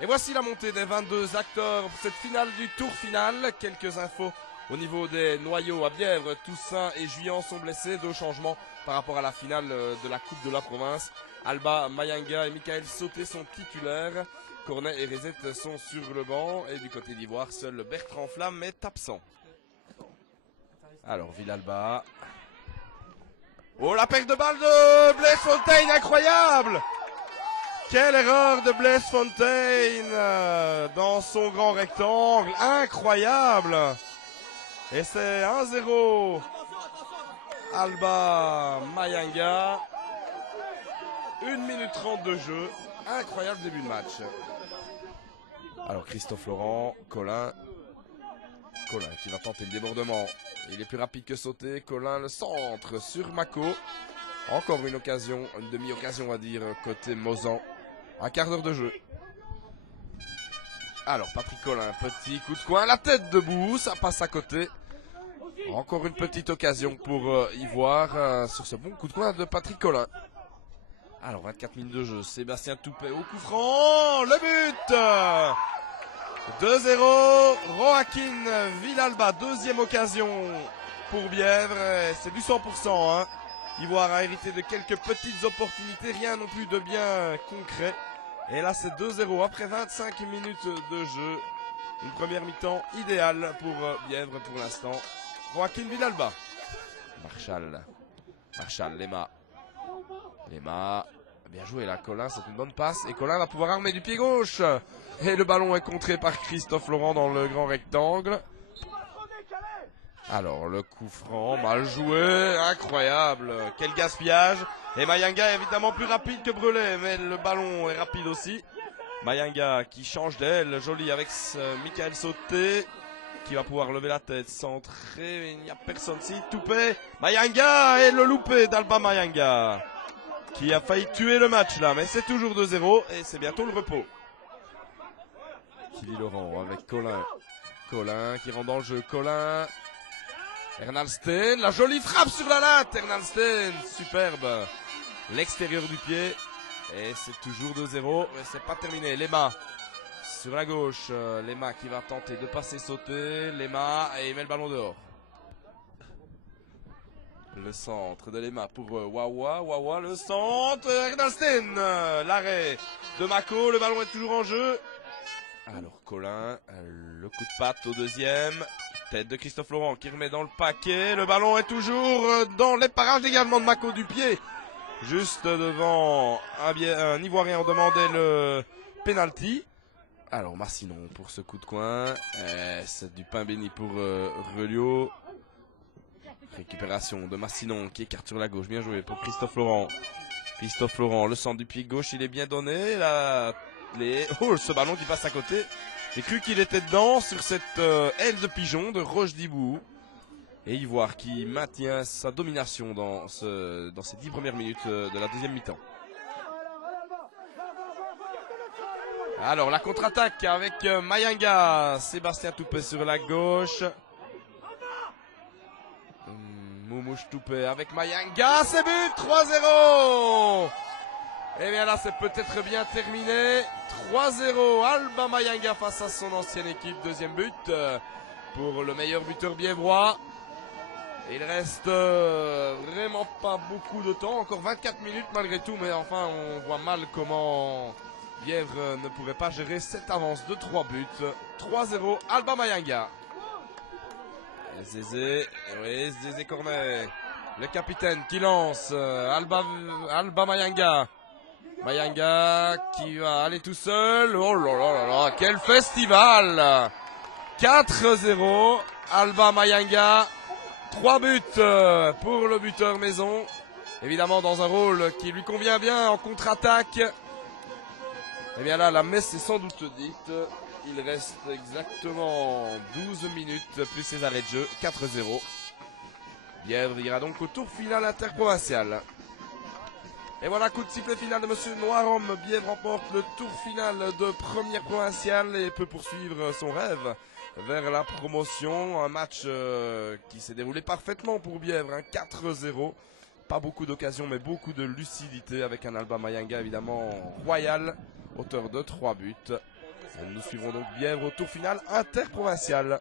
Et voici la montée des 22 acteurs pour cette finale du tour final. Quelques infos au niveau des noyaux à Bièvre. Toussaint et Juillan sont blessés. 2 changements par rapport à la finale de la Coupe de la Province. Alba Mayanga et Michael Sauté sont titulaires. Cornet et Rezette sont sur le banc. Et du côté d'Ivoire, seul Bertrand Flamme est absent. Alors Villalba. Oh, la perte de balle de Blaise Fontaine, incroyable! Quelle erreur de Blaise Fontaine dans son grand rectangle, incroyable! Et c'est 1-0. Alba Mayanga. 1 minute 30 de jeu. Incroyable début de match. Alors Christophe Laurent, Colin qui va tenter le débordement. Il est plus rapide que Sauté. Colin le centre sur Mako. Encore une occasion, une demi-occasion on va dire, côté Mozan. Un quart d'heure de jeu. Alors Patrick Colin, petit coup de coin, la tête debout, ça passe à côté. Encore une petite occasion pour Ivoire sur ce bon coup de coin de Patrick Colin. Alors 24 minutes de jeu, Sébastien Toupet au coup franc, le but 2-0, Joaquin Villalba, deuxième occasion pour Bièvre, c'est du 100%. Hein. Ivoire a hérité de quelques petites opportunités, rien non plus de bien concret. Et là c'est 2-0 après 25 minutes de jeu. Une première mi-temps idéale pour Bièvre pour l'instant. Joaquin Villalba. Marshall, Lema. Bien joué là, Colin, c'est une bonne passe. Et Colin va pouvoir armer du pied gauche. Et le ballon est contré par Christophe Laurent dans le grand rectangle. Alors le coup franc, mal joué, incroyable. Quel gaspillage. Et Mayanga est évidemment plus rapide que Brelet, mais le ballon est rapide aussi. Mayanga qui change d'aile, joli avec Michael Sauté. Qui va pouvoir lever la tête, centrer, il n'y a personne ici, Toupet, Mayanga et le loupé d'Alba Mayanga. Qui a failli tuer le match là, mais c'est toujours 2-0 et c'est bientôt le repos. Kili Laurent avec Colin qui rentre dans le jeu, Ernalsten, la jolie frappe sur la latte, Ernalsten, superbe. L'extérieur du pied et c'est toujours 2-0 et c'est pas terminé, Lema. Sur la gauche, Lema qui va tenter de passer sauter. Lema et il met le ballon dehors. Le centre de Lema pour Wawa. Wawa, le centre. Ernalsten, l'arrêt de Mako. Le ballon est toujours en jeu. Alors Colin, le coup de patte au deuxième. Tête de Christophe Laurent qui remet dans le paquet. Le ballon est toujours dans les parages également de Mako du pied. Juste devant un Ivoirien, on demandait le penalty. Alors Massinon pour ce coup de coin, c'est du pain béni pour Relio. Récupération de Massinon qui écarte sur la gauche, bien joué pour Christophe Laurent. Christophe Laurent, le centre du pied gauche, il est bien donné. Oh, ce ballon qui passe à côté. J'ai cru qu'il était dedans sur cette aile de pigeon de Roche d'Ibou. Et Ivoire qui maintient sa domination dans ces 10 premières minutes de la deuxième mi-temps. Alors la contre-attaque avec Mayanga, Sébastien Toupet sur la gauche. Moumouche Toupet avec Mayanga, c'est but, 3-0. Et bien là c'est peut-être bien terminé, 3-0, Alba Mayanga face à son ancienne équipe, deuxième but pour le meilleur buteur biévrois. Il reste vraiment pas beaucoup de temps, encore 24 minutes malgré tout, mais enfin on voit mal comment Bièvre ne pouvait pas gérer cette avance de 3 buts. 3-0, Alba Mayanga. Zézé Cornet, le capitaine qui lance, Alba Mayanga. Mayanga qui va aller tout seul. Oh là là là là, quel festival! 4-0, Alba Mayanga. 3 buts pour le buteur maison. Évidemment dans un rôle qui lui convient bien en contre-attaque. Et bien là, la messe est sans doute dite. Il reste exactement 12 minutes plus ses arrêts de jeu. 4-0. Bièvre ira donc au tour final interprovincial. Et voilà, coup de sifflet final de Monsieur Noirom. Bièvre remporte le tour final de première provinciale et peut poursuivre son rêve vers la promotion. Un match qui s'est déroulé parfaitement pour Bièvre. 4-0. Pas beaucoup d'occasions, mais beaucoup de lucidité avec un Alba Mayanga évidemment royal. Auteur de 3 buts. Nous suivrons donc Bièvre au tour final interprovincial.